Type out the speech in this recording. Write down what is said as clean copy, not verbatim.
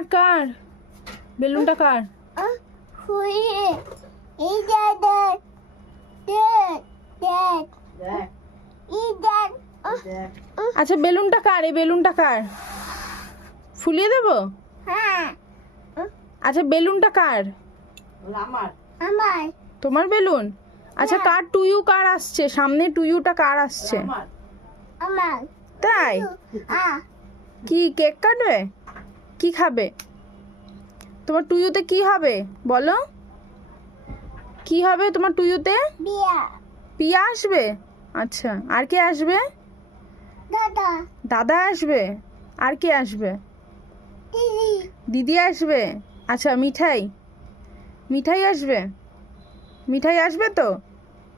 কার কার বেলুনটা কার? আচ্ছা বেলুনটা কার? এই বেলুনটা কার? ফুলিয়ে দেব? আচ্ছা বেলুনটা কার? তোমার বেলুন? আচ্ছা কার টুয়ু কার আসছে সামনে? টুয়ুটা কার আসছে? তাই? কি কেক কাটবে? কি খাবে? তোমার টুয়ুতে কি হবে বলো? কি হবে তোমার টুয়ুতে? পিয়া আসবে? আচ্ছা আর কে আসবে? দাদা আসবে? আর কে আসবে? দিদি আসবে? আচ্ছা মিঠাই? মিঠাই আসবে? মিঠাই আসবে তো?